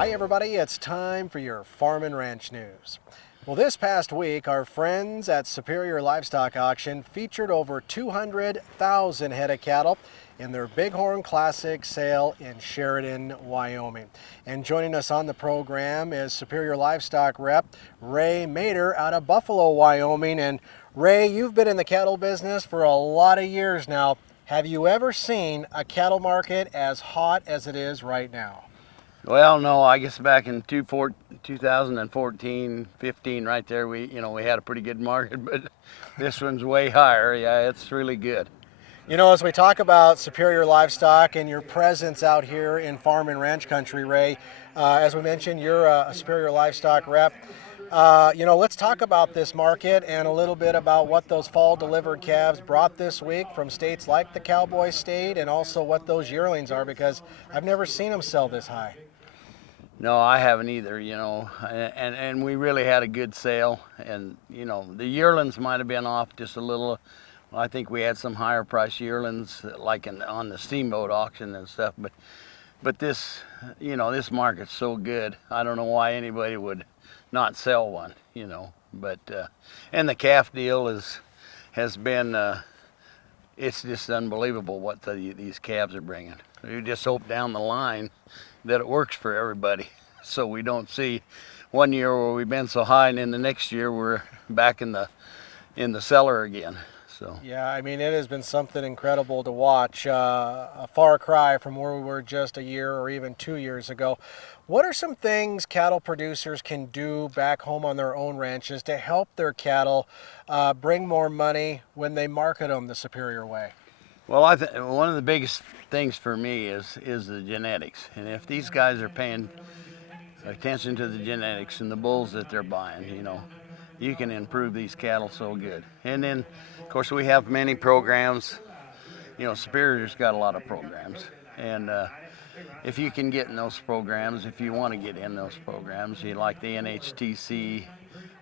Hi everybody, it's time for your farm and ranch news. Well, this past week, our friends at Superior Livestock Auction featured over 200,000 head of cattle in their Bighorn Classic sale in Sheridan, Wyoming. And joining us on the program is Superior Livestock rep Ray Mader out of Buffalo, Wyoming. And Ray, you've been in the cattle business for a lot of years now. Have you ever seen a cattle market as hot as it is right now? Well, no, I guess back in 2014, 15, right there, we had a pretty good market, but this one's way higher. Yeah, it's really good. You know, as we talk about Superior Livestock and your presence out here in farm and ranch country, Ray, as we mentioned, you're a Superior Livestock rep. Let's talk about this market and a little bit about what those fall delivered calves brought this week from states like the Cowboy State, and also what those yearlings are, because I've never seen them sell this high. No, I haven't either, and we really had a good sale, and the yearlings might have been off just a little. I think we had some higher price yearlings like on the steamboat auction and stuff, but this market's so good. I don't know why anybody would not sell one, but and the calf deal has been it's just unbelievable what these calves are bringing. You just hope down the line that it works for everybody, so we don't see one year where we've been so high and then the next year we're back in the cellar again. So yeah, I mean, it has been something incredible to watch, a far cry from where we were just a year or even 2 years ago. What are some things cattle producers can do back home on their own ranches to help their cattle bring more money when they market them the Superior way? well, one of the biggest things for me is the genetics, and if these guys are paying attention to the genetics and the bulls that they're buying, you can improve these cattle so good. And then, of course, we have many programs. Superior's got a lot of programs, and if you can get in those programs, if you want to get in those programs, you like the NHTC,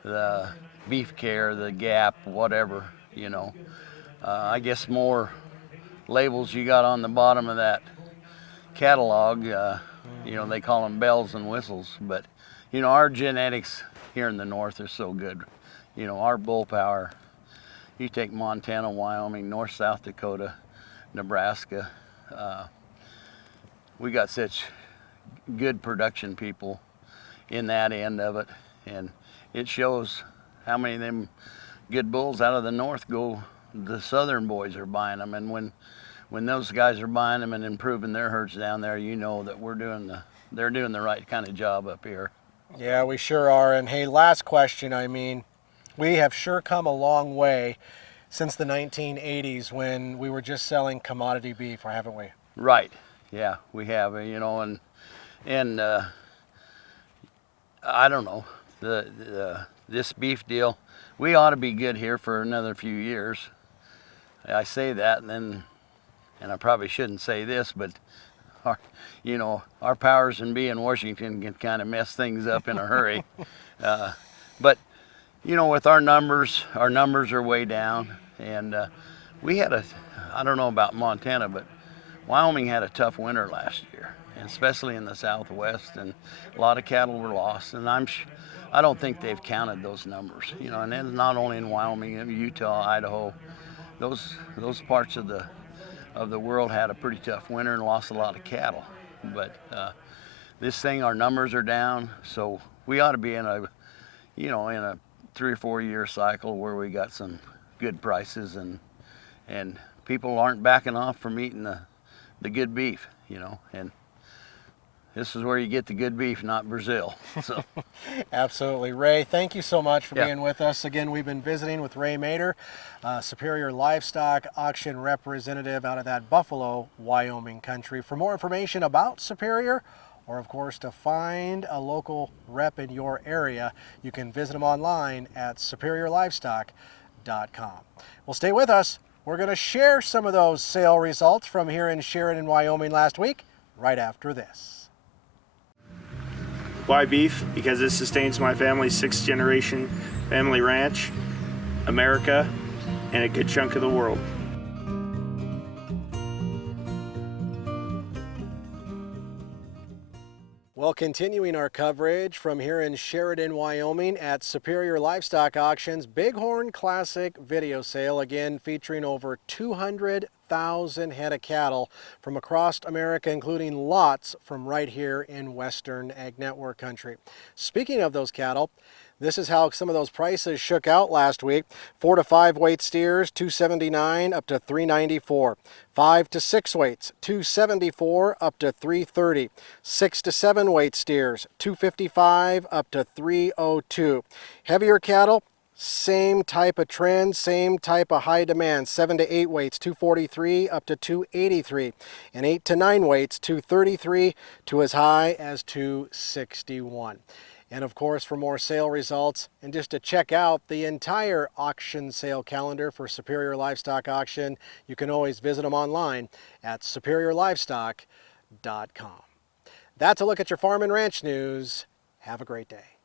the Beef Care, the Gap, whatever, I guess more labels you got on the bottom of that catalog, they call them bells and whistles, but our genetics here in the north are so good. Our bull power, you take Montana, Wyoming, North, South Dakota, Nebraska, we got such good production people in that end of it, and it shows how many of them good bulls out of the north go. The southern boys are buying them, and when those guys are buying them and improving their herds down there, that they're doing the right kind of job up here. Yeah, we sure are. And hey, last question. I mean, we have sure come a long way since the 1980s when we were just selling commodity beef, haven't we? Right. Yeah, we have. And I don't know, this beef deal, we ought to be good here for another few years. I say that, and I probably shouldn't say this, but our powers and be in Washington can kind of mess things up in a hurry. But with our numbers are way down, and we had I don't know about Montana, but Wyoming had a tough winter last year, and especially in the Southwest, and a lot of cattle were lost, and I don't think they've counted those numbers, and it's not only in Wyoming, Utah, Idaho, those parts of the world had a pretty tough winter and lost a lot of cattle. But this thing, our numbers are down, so we ought to be in a 3 or 4 year cycle where we got some good prices, and people aren't backing off from eating the good beef, and this is where you get the good beef, not Brazil. So. Absolutely. Ray, thank you so much for being with us. Again, we've been visiting with Ray Mader, Superior Livestock Auction representative out of that Buffalo, Wyoming country. For more information about Superior, or of course to find a local rep in your area, you can visit them online at superiorlivestock.com. Well, stay with us. We're going to share some of those sale results from here in Sheridan, Wyoming last week, right after this. Why beef? Because it sustains my family's 6th generation family ranch, America, and a good chunk of the world. Well, continuing our coverage from here in Sheridan, Wyoming at Superior Livestock Auctions Bighorn Classic video sale, again featuring over 200,000 head of cattle from across America, including lots from right here in Western Ag Network country. Speaking of those cattle, this is how some of those prices shook out last week. 4 to 5 weight steers, $279 up to $394. 5 to 6 weights, $274 up to $330. 6 to 7 weight steers, $255 up to $302. Heavier cattle, same type of trend, same type of high demand. 7 to 8 weights, $243 up to $283. And 8 to 9 weights, $233 to as high as $261. And of course, for more sale results and just to check out the entire auction sale calendar for Superior Livestock Auction, you can always visit them online at superiorlivestock.com. That's a look at your farm and ranch news. Have a great day.